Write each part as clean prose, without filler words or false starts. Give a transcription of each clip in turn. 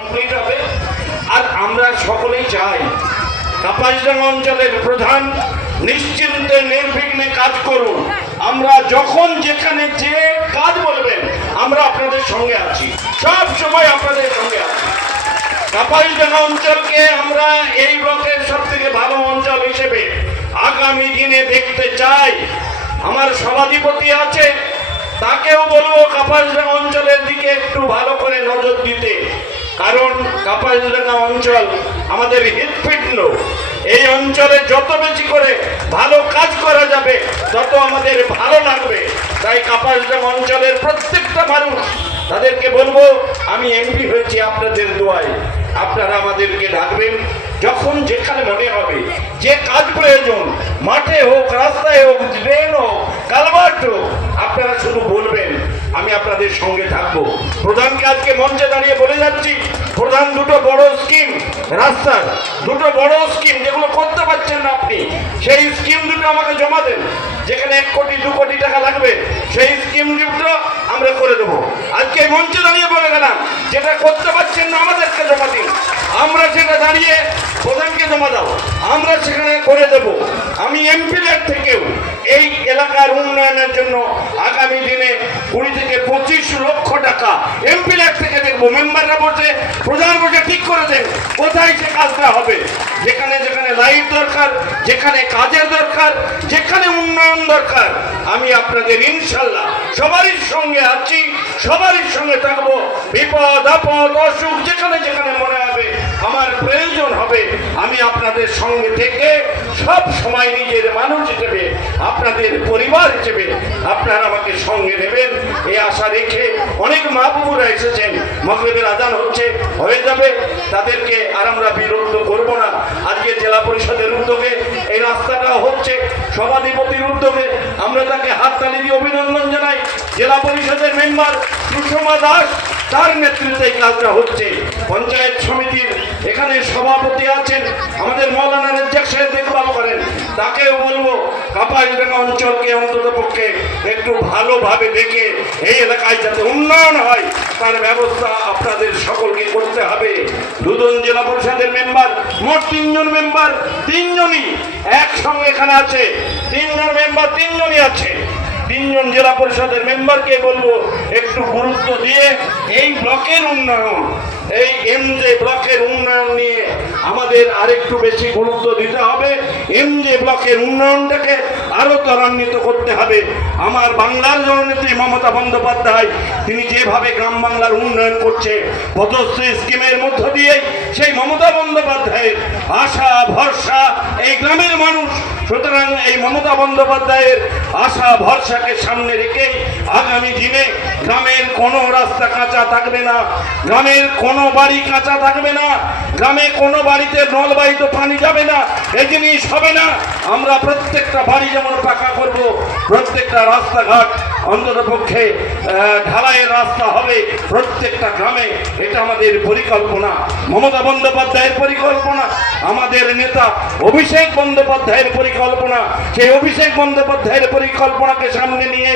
Complete হবে। আর আমরা সকলেই চাই কাপাসডাঙ্গা অঞ্চলের প্রধান নিশ্চিন্তে নির্বিঘ্নে কাজ করুন। আমরা যখন যেখানে যে কাজ বলবেন আমরা আপনাদের সঙ্গে আছি, সব সময় আপনাদের সঙ্গে আছি। কাপাসডাঙ্গা অঞ্চলকে আমরা এই ব্লকের সব থেকে ভালো অঞ্চল হিসেবে আগামী দিনে দেখতে চাই। আমার সভাধিপতি আছে, তাকেও বলবো কাপাসডাঙ্গা অঞ্চলের দিকে একটু ভালো করে নজর দিতে, কারণ কাপাসডাঙ্গা অঞ্চল আমাদের হৃৎপিণ্ড। এই অঞ্চলে যত বেশি করে ভালো কাজ করা যাবে তত আমাদের ভালো লাগবে। তাই কাপাসডাঙ্গা অঞ্চলের প্রত্যেকটা মানুষ, তাদেরকে বলবো আমি এমপি হয়েছি আপনাদের দোয়ায়, আপনারা আমাদেরকে ডাকবেন যখন যেখানে মনে হবে যে কাজ প্রয়োজন, মাঠে হোক, রাস্তায় হোক, ড্রেন হোক, কালভার্ট হোক, আপনারা শুধু বলবেন, আমি আপনাদের সঙ্গে থাকবো। প্রধানকে আজকে মঞ্চে দাঁড়িয়ে বলে যাচ্ছি, প্রধান দুটো বড় স্কিম, রাস্তার দুটো বড় স্কিম যেগুলো করতে পারছেন না আপনি, সেই স্কিম দুটো আমাকে জমা দেন। যেখানে 1 কোটি 2 কোটি টাকা লাগবে সেই স্কিম দুটো আমরা করে দেবো। আজকে মঞ্চে দাঁড়িয়ে বলে গেলাম, যেটা করতে পারছেন না আমাদেরকে জমা দিন, আমরা সেটা দাঁড়িয়ে প্রধানকে জমা দাও, আমরা সেখানে করে দেব। আমি এমপিদের থেকেও এই এলাকার উন্নয়নের জন্য আগামী দিনে 20 থেকে 25 লক্ষ টাকা এমপিদের থেকে দেখবো। মেম্বাররা বসে, প্রধান বসে ঠিক করে দেন কোথায় সে কাজটা হবে। যেখানে যেখানে লাইট দরকার, যেখানে কাজের দরকার, যেখানে উন্নয়ন দরকার, আমি আপনাদের ইনশাল্লাহ সবারই সঙ্গে আছি, সবারই সঙ্গে থাকবো। বিপদ আপদ অসুখ যেখানে যেখানে মনে হবে আমার প্রয়োজন হবে, আমি আপনাদের সঙ্গে থেকে সব সময় নিজের মানুষ হিসেবে, আপনাদের পরিবার হিসেবে আপনারা আমাকে সঙ্গে নেবেন এই আশা রেখে অনেক মা বাবুরা এসেছেন, মাগরিবের আজান হচ্ছে, হয়ে যাবে, তাদেরকে আর আমরা বিরক্ত করব না। আজকে জেলা পরিষদের উদ্যোগে এই রাস্তাটা হচ্ছে, সভাধিপতির উদ্যোগে আমরা তাকে হাততালি দিয়ে অভিনন্দন জানাই। জেলা পরিষদের মেম্বার সুষমা দাস, তার নেতৃত্বে এই কাজটা হচ্ছে। পঞ্চায়েত সমিতির এখানে সভাপতি আছেন আমাদের মৌলানা রেজ্জাক সাহেব, দেখভাল করেন, তাকেও বলবো কাপাসডাঙ্গা অঞ্চলকে অন্তত পক্ষে একটু ভালোভাবে দেখে এই এলাকায় যাতে উন্নয়ন হয় তার ব্যবস্থা আপনাদের সকলকে করতে হবে। দুজন জেলা পরিষদের মেম্বার, মোট 3 জন মেম্বার, 3 জনই একসঙ্গে এখানে আছে, 3 জন মেম্বার 3 জনই আছে। 3 জন জেলা পরিষদের মেম্বারকে বলবো একটু গুরুত্ব দিয়ে এই ব্লকের উন্নয়ন, এই এমজে ব্লকের উন্নয়ন নিয়ে আমাদের আরেকটু বেশি গুরুত্ব দিতে হবে। এমজে ব্লকের উন্নয়নটাকে আরো ত্বরান্বিত করতে হবে। আমার বাংলার জননেত্রী মমতা বন্দ্যোপাধ্যায়, তিনি যেভাবে গ্রাম বাংলার উন্নয়ন করছে পদ্মশ্রী স্কিমের মধ্য দিয়ে, সেই মমতা বন্দ্যোপাধ্যায়ের আশা ভরসা এই গ্রামের মানুষ। সুতরাং এই মমতা বন্দ্যোপাধ্যায়ের আশা ভরসাকে সামনে রেখে আগামী দিনে গ্রামের কোনো রাস্তা কাঁচা থাকবে না, গ্রামের কোনো বাড়ি কাঁচা থাকবে না, গ্রামে কোনো বাড়িতে নলবাহিত পানি যাবে না, এই জিনিস হবে না। আমরা প্রত্যেকটা বাড়ি যেমন পাকা করব, প্রত্যেকটা রাস্তাঘাট অন্তত পক্ষে ঢালাইয়ের রাস্তা হবে প্রত্যেকটা গ্রামে, এটা আমাদের পরিকল্পনা, মমতা বন্দ্যোপাধ্যায়ের পরিকল্পনা, আমাদের নেতা অভিষেক বন্দ্যোপাধ্যায়ের পরিকল্পনা। সেই অভিষেক বন্দ্যোপাধ্যায়ের পরিকল্পনাকে সামনে নিয়ে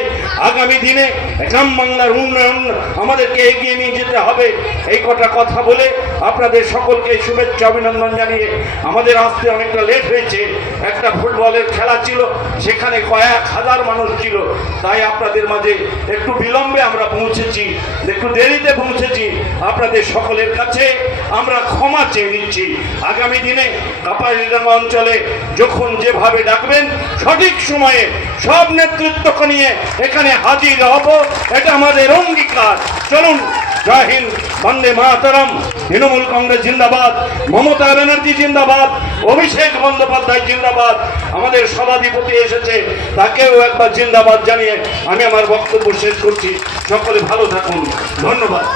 আগামী দিনে গ্রাম বাংলার উন্নয়ন আমাদেরকে এগিয়ে নিয়ে যেতে হবে। এই কটা কথা বলে আপনাদের সকলকে শুভেচ্ছা অভিনন্দন জানিয়ে, আমাদের আসতে অনেকটা লেট হয়েছে, একটা ফুটবলের খেলা ছিল, সেখানে কয়েক হাজার মানুষ ছিল, তাই আপনাদের মাঝে একটু বিলম্বে আমরা পৌঁছেছি, একটু দেরিতে পৌঁছেছি। আপনাদের সকলের কাছে আমরা ক্ষমা চেয়ে নিচ্ছি। আগামী দিনে কাপাসডাঙ্গা অঞ্চলে যখন যেভাবে ডাকবেন সঠিক সময়ে সব নেতৃত্বকে নিয়ে এখানে হাজির হব, এটা আমাদের অঙ্গীকার। চলুন, জয় হিন্দ, বন্দে মাতরম, তৃণমূল কংগ্রেস জিন্দাবাদ, মমতা ব্যানার্জি জিন্দাবাদ, অভিষেক বন্দ্যোপাধ্যায় জিন্দাবাদ। আমাদের সভাধিপতি এসেছে, তাকেও একবার জিন্দাবাদ জানিয়ে আমি আমার বক্তব্য শেষ করছি। সকলে ভালো থাকুন, ধন্যবাদ।